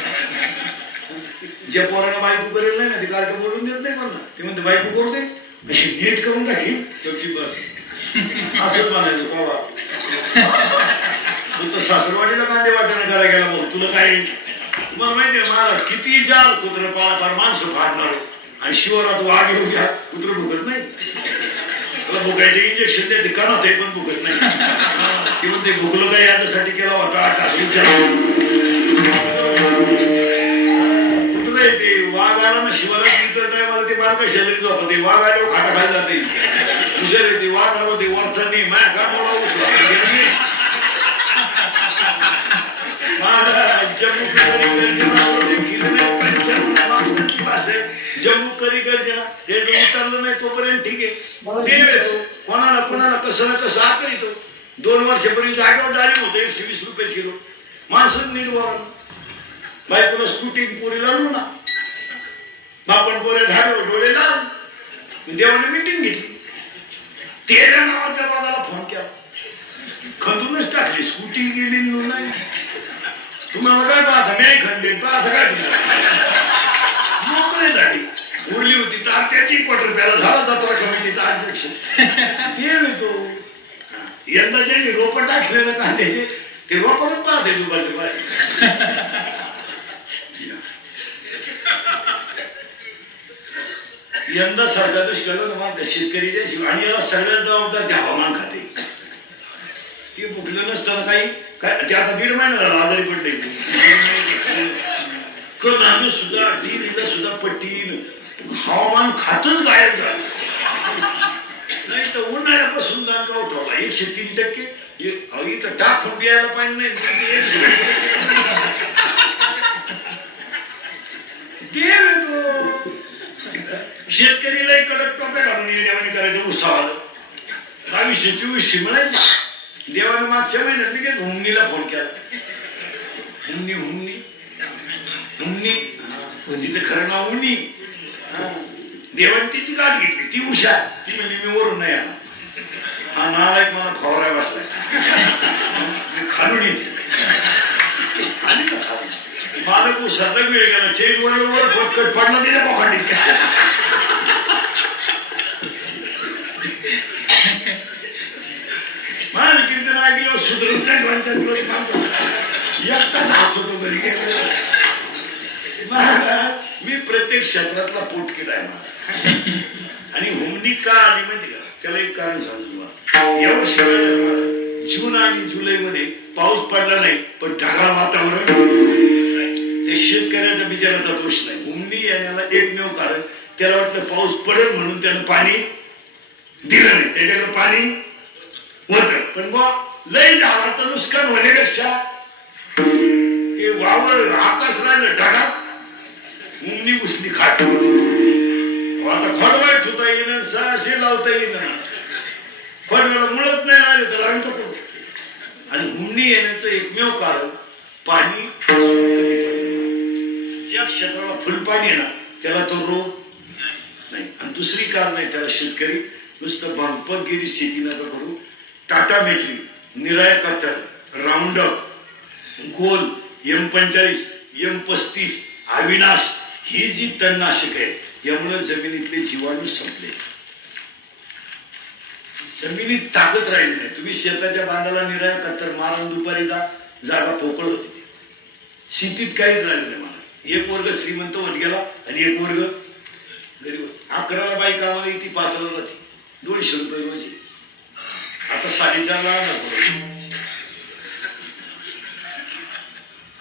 ज्या पोरानं बायको करेल नाही ना ते कार्ट बोलून देत नाही मला. ते म्हणते बायको करू दे, अशी नीट करून टाकी त्याची बस असंच म्हणायचं. बाबा तू तर सासरवाडीला कांदे वाटणं करायला गेला भाऊ, तुला काय. तुम्हाला माहितीये महाराज किती जाल कुत्र पाळणार माणसं फाडणार, आणि शिवारात वाघ येऊ घ्या कुत्र भुकत नाही. त्याला भुकायचे इंजेक्शन देते का नव्हते पण भुकत नाही. ती म्हणते भुकलो काय याच्यासाठी केला होता कुत्र आहे ते. वाघ आला ना शिवाला इतर टायमाला ते बारका शेजारी झोपत, ते वाघ आल्यावर खाटा खायला जाते. दुसरे ते वाघ आला ते वरचा नाही माया का मला उठला. जम्मू करी गर्जना हे उतरलं नाही तोपर्यंत ठीक आहे, ते येतो कोणाला कोणाला कसं ना कसं आकडे येतो. 2 वर्षापूर्वी जागेवर डाळिंब होतं 120 रुपये किलो. माणसं नीट वाढ बायकोला स्कूटी पोरी लावलो ना, बापण पोरे झाडे डोळे लावून देवाने मिटिंग घेतली. 13 नावाच्या बाबाला फोन केला, खंदूनच टाकली स्कूटी गेली नाही. तुम्हाला काय पाहता मी खंदे पाहता काय तुम्हाला मोकळे झाली. उरली होती तर त्याची ₹1 झाला जत्रा कमिटीचा अध्यक्ष. ते येतो यंदा ज्यांनी रोप टाकले ना कांद्याचे ते रोपच पाहते दुपारचे बाय. यंदा सरकार दुष्काळ ना शेतकरी देशी आणि याला सगळ्यात जबाबदार ते हवामान खाते. ते भुकलं नसताना काही काय ते आता 1.5 महिना झाला आजारी पडले. नांदू सुद्धा टीव्हीला सुद्धा पट्टीन हवामान खातच गायब झालं. नाही तर उन्हाळ्यापासून दणका उठवला. 103%. इथं टाकून द्यायला पाहिजे नाही देव येतो. शेतकरीला कडक टोप्या घालून येण्यावानी करायचं उत्साहाला 22-24 म्हणायचं. देवानं मागच्या महिन्यात लगेच हुमणीला फोन केला. हुमणी तिचं खरं नाव उन्नी. देवाने तिची गाठ घेतली. ती हुशार. ती म्हणजे मी वरून नाही आला. हा नालायक मला फवाराय बसलाय. मी खालून येते आणि का खालून मला तू सतत वेळ गेला. चेक वर फटकट पडला तिथे पोखांडी. माझं कीर्तन ऐकलं सुधरत नाही. 2-4 दिवस एकटाच हसतो घरी गेलो. मी प्रत्येक क्षेत्रातला पोट केलाय मला. आणि हुमणी का आली माहिती का? त्याला एक कारण सांगतो तुम्हाला. यावर्षी जून आणि जुलै मध्ये पाऊस पडला नाही पण ढगाळ वातावरण. ते शेतकऱ्याचा बिचाराचा दोष नाही. हुमणी येण्याला एकमेव कारण त्याला वाटलं पाऊस पडेल म्हणून त्यानं पाणी दिलं नाही. त्याच्याकडे पाणी होत पण मग लय झाडाचं नुकसान होण्यापेक्षा ते वावर आकाश राहिलं ढगात. हुमणी घुसली खाट. आता खडवाय ठेवता येईन सहाशे लावता येईन. खडव्याला मुळत नाही राहिलं तर आम्ही तो. आणि हुमणी येण्याचं एकमेव कारण पाणी कमी पडलं. ज्या क्षेत्राला फुलपाणी आहे ना त्याला तो रोग नाही. आणि दुसरी कारण आहे त्याला शेतकरी नुसतं भांपगिरी शेती नका करू. टाटा मेट्री, निराय कटर, राऊंड अप, गोल, M45, M35, अविनाश ही जी तणनाशक आहे यामुळे जमिनीतले जीवाणू संपले. जमिनीत ताकद राहिली नाही. तुम्ही शेताच्या बांधाला निराया कत्तर मारून दुपारी जागा पोकळ होती. शेतीत काहीच राहिलं नाही. मला एक वर्ग श्रीमंत होत गेला आणि एक वर्ग गरीब. 11ला बाई कामाला येते, 5ला जाते. 200 रुपये रोज. आता 4.5ला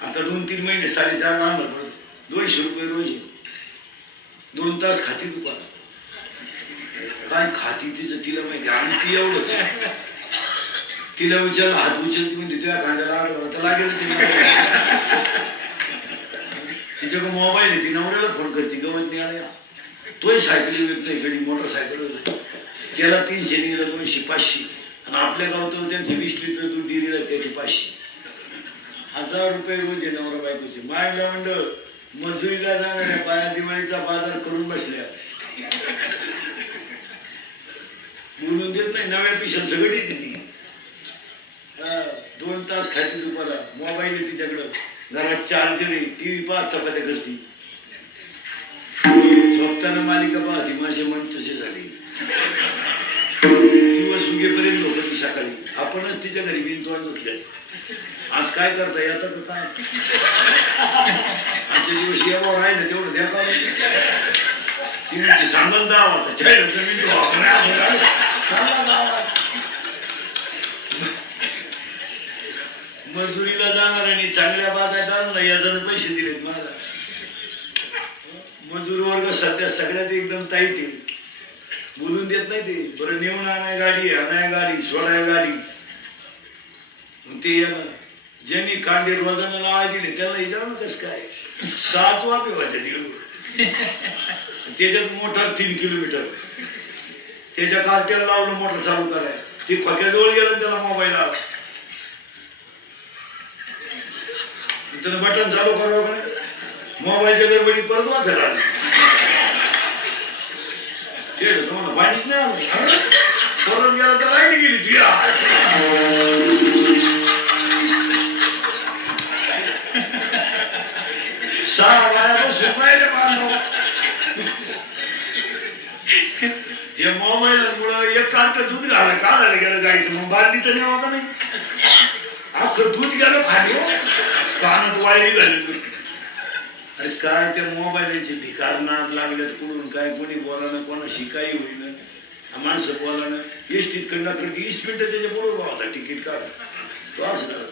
आता 2-3 महिने 4.5ला आणलं पडत. 200 रुपये रोज. 2 तास खाती दुपार. काय खाती तिचं तिला माहिती. आणि ती एवढंच. तिला विचारलं हात उचलती म्हणते तुझ्या खांद्याला आता लागेल. तिच्याकडे मोबाईल आहे. ती नवऱ्याला फोन करते गवत नाही आला. तोही सायकली येत नाही. कधी मोटरसायकल त्याला 300 निघाला 200 500. आणि आपल्या गावचं त्यांचे 20 लिटर दूध दिलेलं त्याचे 500. 1000 रुपये रोज आहे नवरा बायकोचे. मायला मंडळ मजुरीला जाणाऱ्या बाया दिवाळीचा बाजार करून बसल्या. बोलून देत नाही. नव्या पिशा सगळी ती 2 तास खाती दुपारा. मोबाईल आहे तिच्याकडं. घरात चार्जर आहे. TV पाहत चपात्या करती. झोपताना मालिका पाहती. माझे मन तसे झाले. दिवस उगेपर्यंत लोक ती सकाळी. आपणच तिच्या घरी बिनतोड बसल्यास. आज काय करता येतात तर काय. आजच्या दिवस एवढं राहिलं तेवढं द्या का. ती म्हणजे सांगून दावा जमीन मजुरीला जाणार आणि चांगल्या बागायदारांना याच्यानं पैसे दिलेत मला. मजूर वर्ग सध्या सगळ्यात एकदम टाईट आहे. बोलून देत नाही ते. बरं नेऊन आणाय गाडी, आणाय गाडी, सोडाय गाडी. ते ज्यांनी कांदे रोजानं लावाय दिले त्यांना विचार ना कसं काय. 6 वापे होते तिकडे. त्याच्यात मोटर 3 किलोमीटर. त्याच्या कार्ट्याला लावलं मोटर चालू कराय. ती खोक्याजवळ गेलं त्याला मोबाईल आला. त्यानं बटन चालू करावं का नाही. मोबाईलच्या गडबडीत परत वाफेला आली. तुम्हाला पाणीच नाही आलं. परत गेला तर लाईट गेली तुझ्या. या मोबाईलमुळं एक कार्ट दूध काढायला गेलं जायचं. मग बादली तर नाही का नाही. अख्खं दूध गेलं खाली. कानात वायरी झाली दूध. अरे काय त्या मोबाईलचे भिकार नाद लागल्यात कुठून काय. कोणी बोलानं कोणा शिकाई होईन. माणसं बोलानं. एसटीत कंडक्टर 20 मिनिटं त्याच्या बरोबर होता तिकीट काढ. तो असं करत.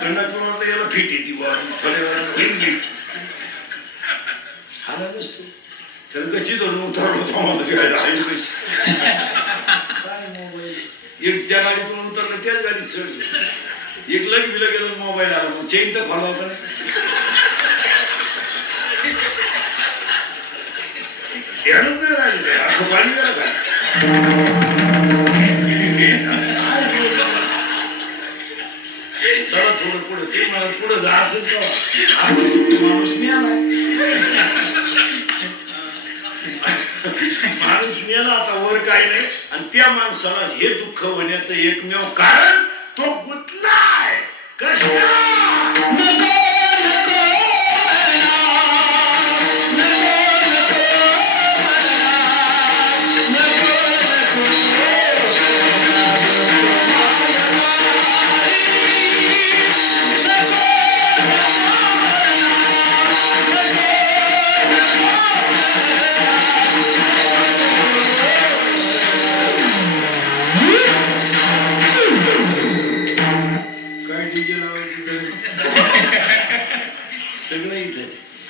कंडक्टर वाटलं याला फिट येते बॉल. थोड्या वेळानं हाला नसतो. त्याला कशी धरून उतरलो होतो. मला पैसे काय मोबाईल. एक त्या गाडीतून उतरलं त्याच गाडीत चढलं. एक लग बिलं गेलं मोबाईल आला मग चेन तर खोला होता नाही राहिले आता पाणी करा काय चला थोडं पुढे ते मला पुढे जायचंच का माणूस मिळाला माणूस मिळाला आता वर काय नाही आणि त्या माणसाला हे दुःख होण्याचं एकमेव कारण तो गुंतलाय कशा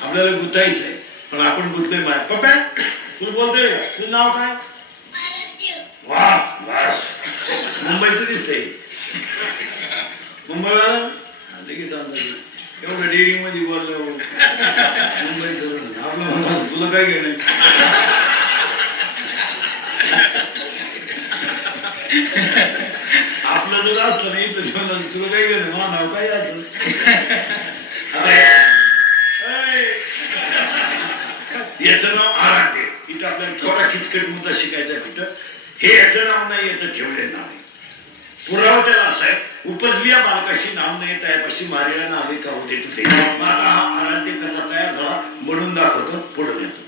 आपल्याला गुंतायचं आहे पण आपण गुंतलोय माय पप्पा तुला बोलतोय का तुझं नाव काय वा बस मुंबईचं दिसतंय मुंबईला लगेच एवढं डेअरिंग मध्ये बोललं मुंबईचं आपलं म्हणा तुला काय घेणं आपलं जर असतं नाही तर तुला काय घेणं मला नाव काय असं याचं नाव आराध्य इथं आपल्याला थोडा किचकट मुद्दा शिकायचा तिथं हे याचं नाव नाही याचं ठेवलेलं नाव आहे पुरावा त्याला असा आहे उपजलिया बालकाशी नाव नाही त्यापाशी मारेला नावे का होते तुझे आता हा आराध्य कसा तयार झाला म्हणून दाखवतो पुढे येतो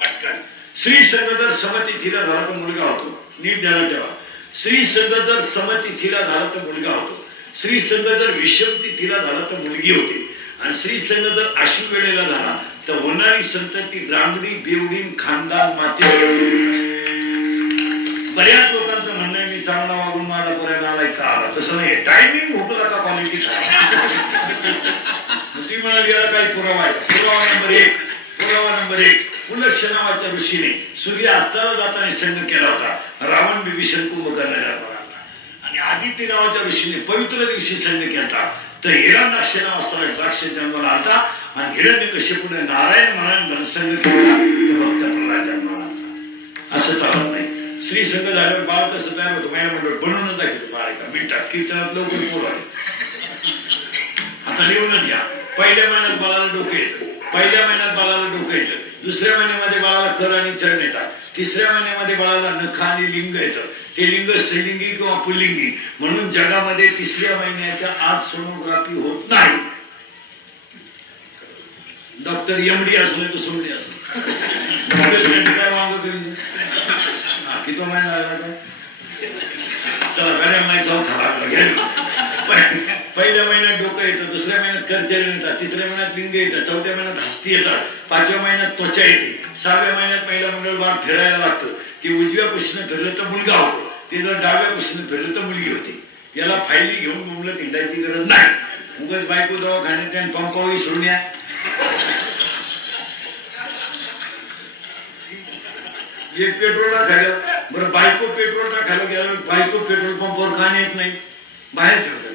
पटकन श्री संगदर समतिथीला झाला तर मुलगा होतो नीट ध्यानात ठेवा श्री संगदर समतिथीला झाला तर मुलगा होतो श्री संगदर विषम तिथीला झाला तर मुलगी होती आणि श्री संघ जर अशी वेळेला झाला तर होणारी संतती रांगडी बेवडी खानदान माते बऱ्याच लोकांचं म्हणणं आहे मी चांगला वागून माझा पर्यंत आलाय का आला तसं नाही टायमिंग होतो का क्वालिटी ती म्हणाली याला काही पुरावा आहे पुरावा नंबर एक पुलश्य नावाच्या ऋषीने सूर्य अस्ताला जाताना संघ केला होता रावण बिभीषण कुंभकर्ण आणि आदित्य नावाच्या ऋषीने पवित्र दिवशी संघ केला तर हिरण्याक्ष नावाचा राक्षस जन्माला आलता आणि हिरण्यकश्यपूने नारायण म्हणान धनसंग केला तर भक्त प्रल्हाद जन्माला आलता असं चालत नाही श्री संघ झाल्यावर बाळ तसं तयार होतो महिला मंडळ बनवूनच दाखवतो बाळ एका मिनिटात कीर्तनात लवकर पोर आले आता लिहूनच घ्या पहिल्या महिन्यात बाळाला डोकं येतं पहिल्या महिन्यात बाळाला डोकं येतं दुसऱ्या महिन्यामध्ये बाळाला कर आणि चरण येतात तिसऱ्या महिन्यामध्ये बाळाला नख आणि लिंग येतं ते लिंग स्त्रीलिंगी किंवा पुल्लिंगी म्हणून जगामध्ये तिसऱ्या महिन्याच्या आत सोनोग्राफी होत नाही डॉक्टर एमडी असू नये तो सोडली असो काय मागं करून किती महिना लागला चला गाड्या माहिती चौथा लागला पहिल्या महिन्यात डोकं येतं दुसऱ्या महिन्यात करचरण येतात तिसऱ्या महिन्यात लिंग येतात चौथ्या महिन्यात हस्ती येतात पाचव्या महिन्यात त्वचा येते सहाव्या महिन्यात पहिला मंगळवार फिरायला लागतं ते उजव्या कुशीनं फिरलं तर मुलगा होतो ते जर डाव्या कुशीनं फिरलं तर मुलगी होते याला फायली घेऊन मुलं हिंडायची गरज नाही उगाच बायको दवाखान्यात आणि पंपावी सोडण्या एक पेट्रोल टाकायला बरं बायको पेट्रोल टाकायला गेला बायको पेट्रोल पंपावर का येत नाही बाहेर ठेवतात